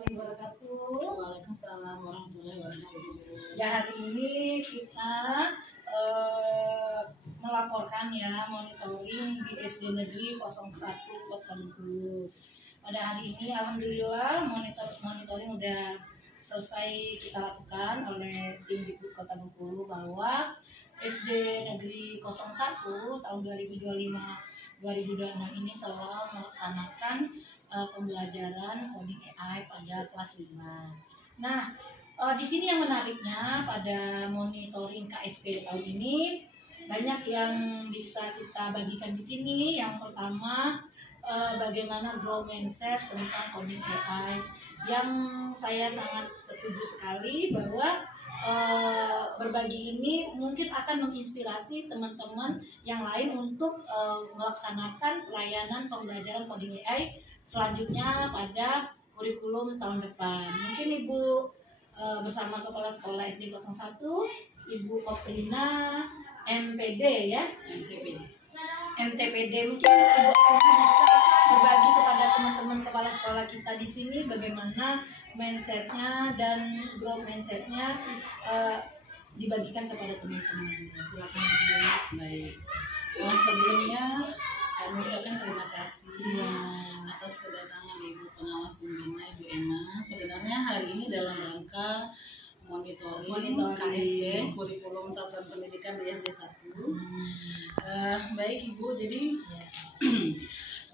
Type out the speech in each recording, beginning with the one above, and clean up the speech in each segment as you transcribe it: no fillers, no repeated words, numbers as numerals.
Wabarakatuh. Waalaikumsalam warahmatullahi wabarakatuh. Ya, hari ini kita melaporkan ya monitoring di SD Negeri 01 Kota Bengkulu. Pada hari ini alhamdulillah monitoring udah selesai kita lakukan oleh tim di Kota Bengkulu bahwa SD Negeri 01 tahun 2025-2026 ini telah melaksanakan pembelajaran coding AI pada kelas 5. Nah, di sini yang menariknya pada monitoring KSP tahun ini banyak yang bisa kita bagikan di sini. Yang pertama, bagaimana grow mindset tentang coding AI, yang saya sangat setuju sekali bahwa berbagi ini mungkin akan menginspirasi teman-teman yang lain untuk melaksanakan layanan pembelajaran coding AI selanjutnya pada kurikulum tahun depan. Mungkin Ibu bersama Kepala Sekolah SD 01, Ibu Koprina MPD ya, MTPD, mungkin Ibu bisa berbagi kepada teman-teman kepala sekolah kita di sini bagaimana mindsetnya dan growth mindsetnya dibagikan kepada teman-teman. Silakan Ibu. Baik. Sebelumnya kami ucapkan terima kasih atas kedatangan Ibu Pengawas Pembina Ibu Emma. Sebenarnya hari ini dalam rangka monitoring KSP kurikulum satuan pendidikan di SD 1. Baik Ibu, jadi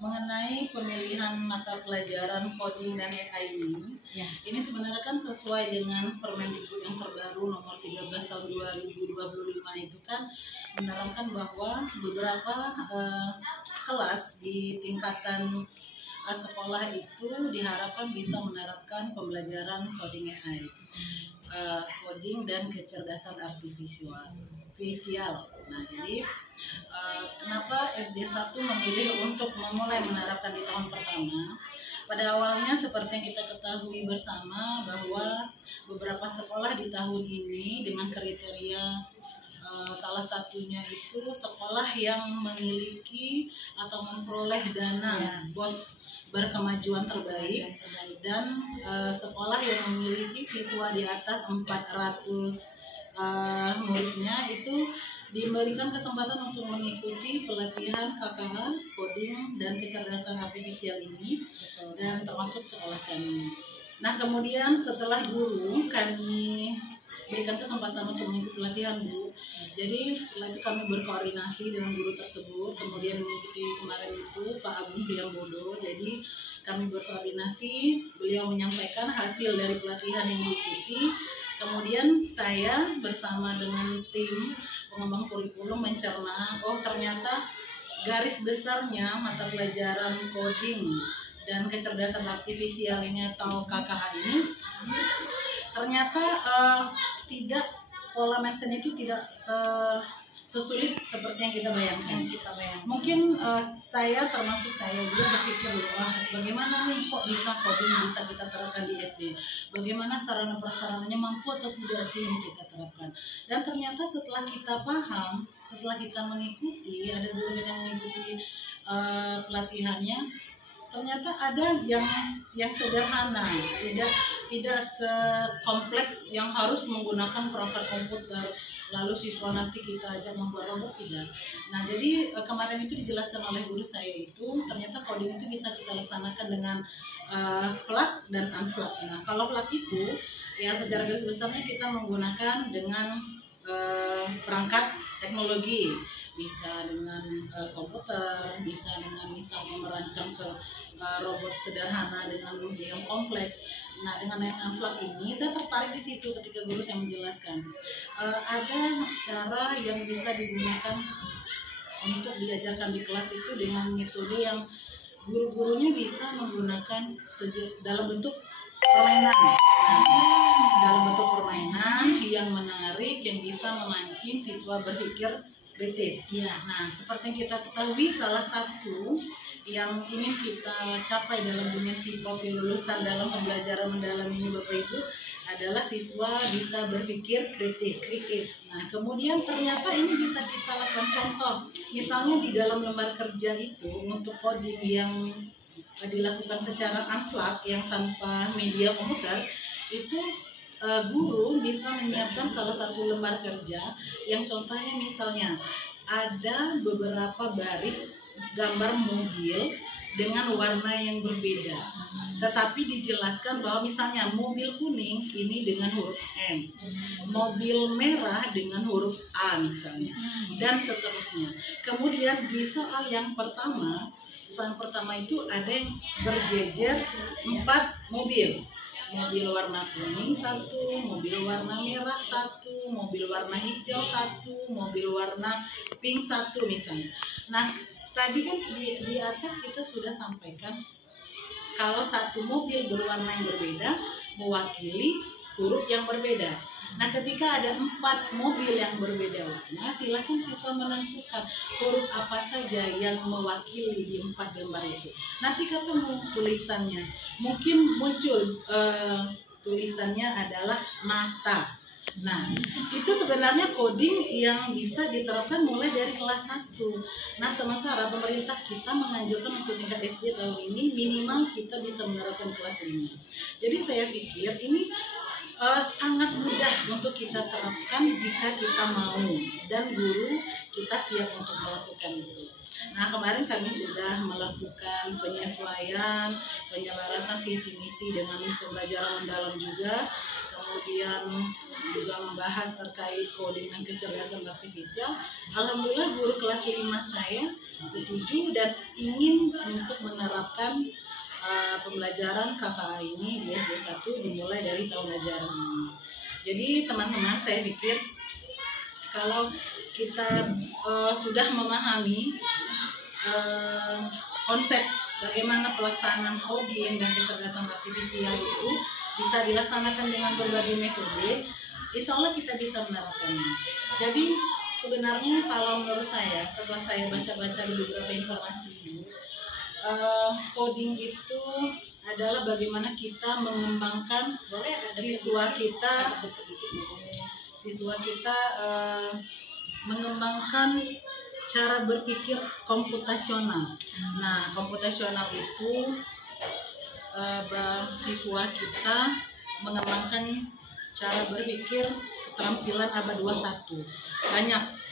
mengenai pemilihan mata pelajaran coding dan AI ini sebenarnya kan sesuai dengan Permendikbud yang terbaru nomor 13 tahun 2025 itu kan menerangkan bahwa beberapa kelas di tingkatan sekolah itu diharapkan bisa menerapkan pembelajaran coding AI, coding dan kecerdasan artifisial. Nah, jadi kenapa SD 1 memilih untuk memulai menerapkan di tahun pertama? Pada awalnya seperti yang kita ketahui bersama bahwa beberapa sekolah di tahun ini dengan kriteria salah satunya itu sekolah yang memiliki atau memperoleh dana BOS berkemajuan terbaik dan sekolah yang memiliki siswa di atas 400 muridnya itu diberikan kesempatan untuk mengikuti pelatihan KKH, coding dan kecerdasan artifisial ini dan termasuk sekolah kami. Nah, kemudian setelah guru kami berikan kesempatan untuk mengikuti pelatihan Bu. Jadi setelah itu kami berkoordinasi dengan guru tersebut, kemudian mengikuti kemarin itu Pak Agung Priambodo. Jadi kami berkoordinasi, beliau menyampaikan hasil dari pelatihan yang diikuti. Kemudian saya bersama dengan tim pengembang kurikulum mencerna, oh ternyata garis besarnya mata pelajaran coding dan kecerdasan artifisial ini atau KKA ini ternyata tidak, pola mindset itu tidak sesulit seperti yang kita bayangkan. Mungkin saya termasuk saya juga berpikir bagaimana nih kok bisa coding bisa kita terapkan di SD, bagaimana sarana prasarananya mampu atau tidak sih ini kita terapkan. Dan ternyata setelah kita paham, setelah kita mengikuti, ada dulu yang mengikuti pelatihannya, ternyata ada yang sederhana, tidak sekompleks yang harus menggunakan perangkat komputer lalu siswa nanti kita ajak membuat robot, tidak. Nah, jadi kemarin itu dijelaskan oleh guru saya itu ternyata coding itu bisa kita laksanakan dengan flat dan unflat. Nah, kalau flat itu ya secara garis besarnya kita menggunakan dengan perangkat teknologi, bisa dengan komputer, bisa dengan misalnya merancang robot sederhana dengan yang kompleks. Nah, dengan yang unflat ini saya tertarik di situ ketika guru saya menjelaskan ada cara yang bisa digunakan untuk diajarkan di kelas itu dengan metode yang guru-gurunya bisa menggunakan dalam bentuk permainan. Dalam bentuk permainan yang menarik, yang bisa memancing siswa berpikir kritis. Nah, seperti yang kita ketahui, salah satu yang ingin kita capai dalam dimensi profil lulusan dalam pembelajaran mendalam ini Bapak Ibu adalah siswa bisa berpikir kritis. Nah, kemudian ternyata ini bisa kita lakukan contoh. Misalnya di dalam lembar kerja itu untuk coding yang dilakukan secara unplug yang tanpa media komputer, itu guru bisa menyiapkan salah satu lembar kerja yang contohnya misalnya ada beberapa baris gambar mobil dengan warna yang berbeda, tetapi dijelaskan bahwa misalnya mobil kuning ini dengan huruf M, mobil merah dengan huruf A misalnya, dan seterusnya. Kemudian di soal yang pertama itu ada yang berjejer 4 mobil. Mobil warna kuning 1, mobil warna merah 1, mobil warna hijau 1, mobil warna pink 1 misalnya. Nah, tadi kan di atas kita sudah sampaikan kalau satu mobil berwarna yang berbeda mewakili huruf yang berbeda. Nah, ketika ada 4 mobil yang berbeda warna, silakan siswa menentukan huruf apa saja yang mewakili di 4 gambar itu. Nanti ketemu tulisannya, mungkin muncul tulisannya adalah mata. Nah, itu sebenarnya coding yang bisa diterapkan mulai dari kelas 1. Nah, sementara pemerintah kita menganjurkan untuk tingkat SD tahun ini minimal kita bisa menerapkan kelas 5. Jadi saya pikir ini sangat mudah untuk kita terapkan jika kita mau dan guru kita siap untuk melakukan itu. Nah, kemarin kami sudah melakukan penyesuaian, penyelarasan visi misi dengan pembelajaran mendalam juga, kemudian juga membahas terkait coding dan kecerdasan artifisial. Alhamdulillah guru kelas 5 saya setuju dan ingin untuk menerapkan pembelajaran KKA ini di SD 1 dimulai dari tahun ajaran ini. Jadi teman-teman, saya pikir kalau kita sudah memahami konsep bagaimana pelaksanaan coding dan kecerdasan artifisial itu bisa dilaksanakan dengan berbagai metode, insya Allah kita bisa menerapkannya. Jadi sebenarnya kalau menurut saya, setelah saya baca-baca di beberapa informasi ini, coding itu adalah bagaimana kita mengembangkan siswa kita mengembangkan cara berpikir komputasional. Nah, komputasional itu siswa kita mengembangkan cara berpikir keterampilan abad 21. Banyak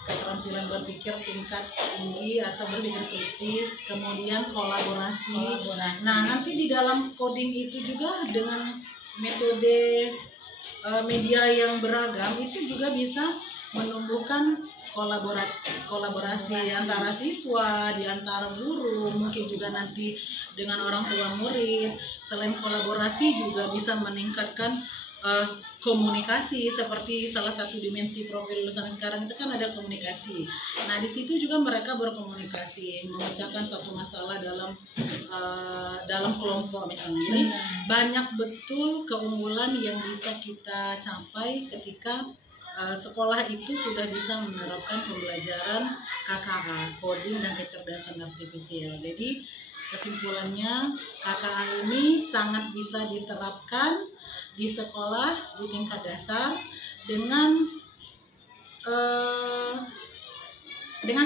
keterampilan berpikir tingkat tinggi atau berpikir kritis, kemudian kolaborasi. Nah, nanti di dalam coding itu juga dengan metode media yang beragam itu juga bisa menumbuhkan kolaborasi antara siswa, di antara guru, mungkin juga nanti dengan orang tua murid. Selain kolaborasi juga bisa meningkatkan komunikasi, seperti salah satu dimensi profil lulusan sekarang itu kan ada komunikasi. Nah, di situ juga mereka berkomunikasi, memecahkan suatu masalah dalam kelompok misalnya. Ini banyak betul keunggulan yang bisa kita capai ketika sekolah itu sudah bisa menerapkan pembelajaran KKA, coding dan kecerdasan artifisial. Jadi kesimpulannya, KKA ini sangat bisa diterapkan di sekolah di tingkat dasar dengan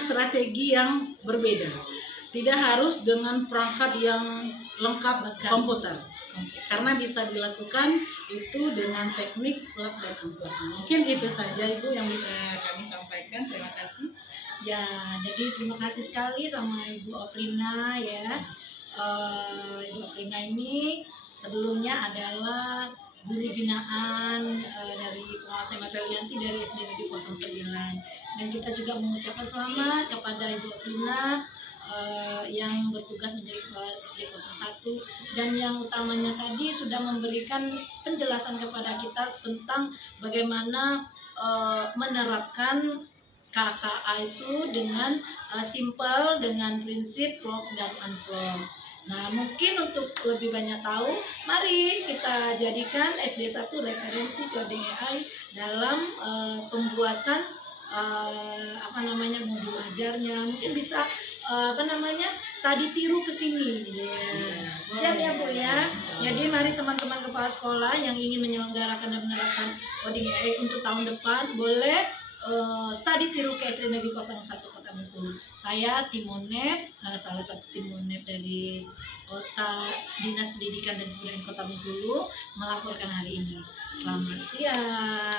strategi yang berbeda. Tidak harus dengan perangkat yang lengkap komputer, karena bisa dilakukan itu dengan teknik plug dan unplug. Mungkin itu saja itu yang bisa kami sampaikan. Terima kasih. Ya, jadi terima kasih sekali sama Ibu Oprina ya. Ibu Oprina ini sebelumnya adalah guru binaan dari pengawas Mapelianti dari SD Negeri 09, dan kita juga mengucapkan selamat kepada Ibu Oprina yang bertugas menjadi kepala SD 01, dan yang utamanya tadi sudah memberikan penjelasan kepada kita tentang bagaimana menerapkan KKA itu dengan simple, dengan prinsip plug dan unplug. Nah, mungkin untuk lebih banyak tahu, mari kita jadikan SD 1 referensi coding AI dalam pembuatan modul ajarnya. Mungkin bisa studi tiru ke sini. Siap ya Bu ya. Jadi mari teman-teman kepala sekolah yang ingin menyelenggarakan dan menerapkan coding AI untuk tahun depan boleh studi tiru ke SD Negeri 01 Kota Bengkulu. Saya tim Monep, salah satu tim Monep dari Dinas Pendidikan dan Kebudayaan Kota Bengkulu melaporkan hari ini. Selamat siang.